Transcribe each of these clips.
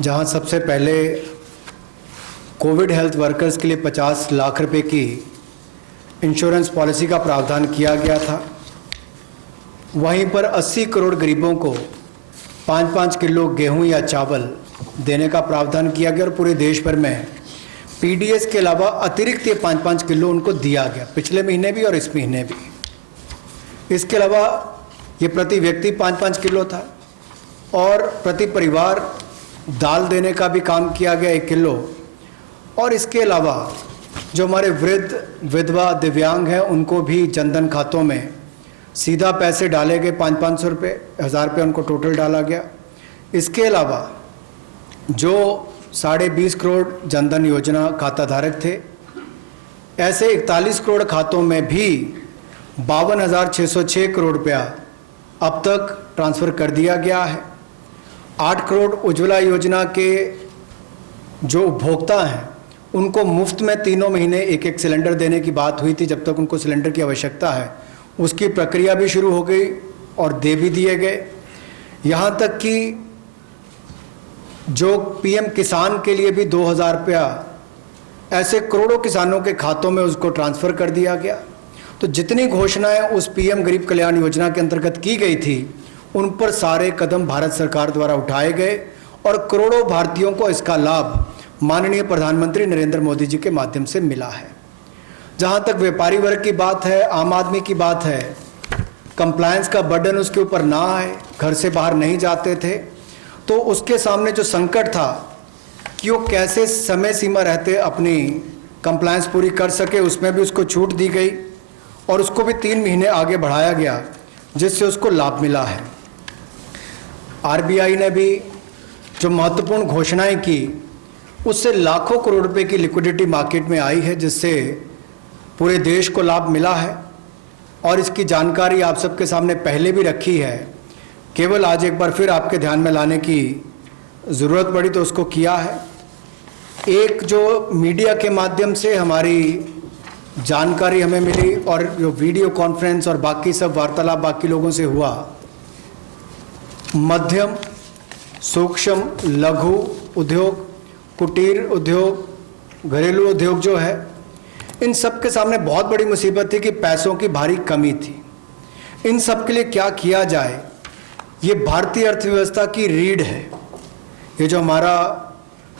जहां सबसे पहले कोविड हेल्थ वर्कर्स के लिए 50 लाख रुपए की इंश्योरेंस पॉलिसी का प्रावधान किया गया था, वहीं पर 80 करोड़ गरीबों को 5-5 किलो गेहूं या चावल देने का प्रावधान किया गया और पूरे देश भर में पीडीएस के अलावा अतिरिक्त ये 5-5 किलो उनको दिया गया, पिछले महीने भी और इस महीने भी। इसके अलावा ये प्रति व्यक्ति 5-5 किलो था और प्रति परिवार दाल देने का भी काम किया गया 1 किलो। और इसके अलावा जो हमारे वृद्ध, विधवा, दिव्यांग हैं उनको भी जनधन खातों में सीधा पैसे डाले गए, 500-500 रुपये, 1000 रुपये उनको टोटल डाला गया। इसके अलावा जो 20.5 करोड़ जनधन योजना खाता धारक थे, ऐसे 41 करोड़ खातों में भी 52,606 करोड़ रुपया अब तक ट्रांसफ़र कर दिया गया है। 8 करोड़ उज्ज्वला योजना के जो उपभोक्ता हैं उनको मुफ्त में 3 महीने एक सिलेंडर देने की बात हुई थी, जब तक उनको सिलेंडर की आवश्यकता है। उसकी प्रक्रिया भी शुरू हो गई और दे भी दिए गए। यहाँ तक कि जो पीएम किसान के लिए भी 2,000 रुपया ऐसे करोड़ों किसानों के खातों में उसको ट्रांसफ़र कर दिया गया। तो जितनी घोषणाएं उस पीएम गरीब कल्याण योजना के अंतर्गत की गई थी, उन पर सारे कदम भारत सरकार द्वारा उठाए गए और करोड़ों भारतीयों को इसका लाभ माननीय प्रधानमंत्री नरेंद्र मोदी जी के माध्यम से मिला है। जहां तक व्यापारी वर्ग की बात है, आम आदमी की बात है, कंप्लायंस का बर्डन उसके ऊपर ना आए, घर से बाहर नहीं जाते थे, तो उसके सामने जो संकट था कि वो कैसे समय सीमा रहते अपनी कंप्लायंस पूरी कर सके, उसमें भी उसको छूट दी गई और उसको भी 3 महीने आगे बढ़ाया गया, जिससे उसको लाभ मिला है। आरबीआई ने भी जो महत्वपूर्ण घोषणाएं की, उससे लाखों करोड़ रुपए की लिक्विडिटी मार्केट में आई है, जिससे पूरे देश को लाभ मिला है और इसकी जानकारी आप सबके सामने पहले भी रखी है। केवल आज एक बार फिर आपके ध्यान में लाने की ज़रूरत पड़ी तो उसको किया है। एक जो मीडिया के माध्यम से हमारी जानकारी हमें मिली और जो वीडियो कॉन्फ्रेंस और बाकी सब वार्तालाप बाकी लोगों से हुआ, मध्यम, सूक्ष्म, लघु उद्योग, कुटीर उद्योग, घरेलू उद्योग जो है, इन सब के सामने बहुत बड़ी मुसीबत थी कि पैसों की भारी कमी थी। इन सब के लिए क्या किया जाए, ये भारतीय अर्थव्यवस्था की रीढ़ है। ये जो हमारा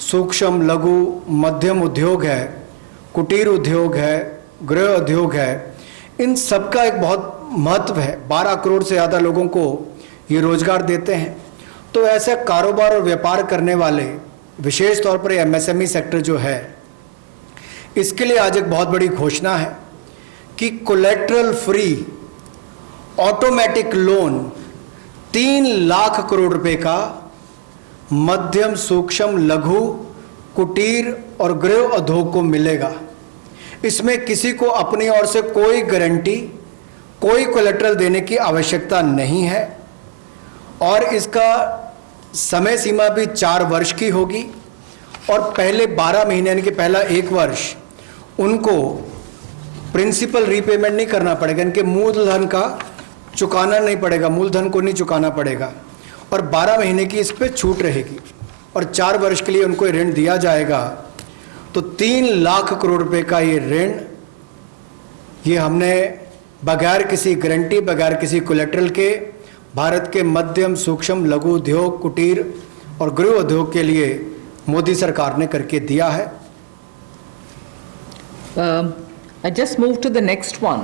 सूक्ष्म, लघु, मध्यम उद्योग है, कुटीर उद्योग है, गृह उद्योग है, इन सब का एक बहुत महत्व है। 12 करोड़ से ज़्यादा लोगों को ये रोजगार देते हैं। तो ऐसे कारोबार और व्यापार करने वाले, विशेष तौर पर एमएसएमई सेक्टर जो है, इसके लिए आज एक बहुत बड़ी घोषणा है कि collateral free automatic loan 3 lakh crore रुपए का मध्यम, सूक्ष्म, लघु, कुटीर और गृह उद्योग को मिलेगा। इसमें किसी को अपनी ओर से कोई गारंटी, कोई कोलेटरल देने की आवश्यकता नहीं है और इसका समय सीमा भी 4 वर्ष की होगी और पहले 12 महीने यानी कि पहला 1 वर्ष उनको प्रिंसिपल रीपेमेंट नहीं करना पड़ेगा, इनके मूलधन का चुकाना नहीं पड़ेगा, मूलधन को नहीं चुकाना पड़ेगा और 12 महीने की इस पर छूट रहेगी और 4 वर्ष के लिए उनको ऋण दिया जाएगा। तो 3 लाख करोड़ रुपए का ये ऋण, ये हमने बगैर किसी गारंटी, बगैर किसी कोलेटरल के भारत के मध्यम, सूक्ष्म, लघु उद्योग, कुटीर और गृह उद्योग के लिए मोदी सरकार ने करके दिया है। I just move to the next one.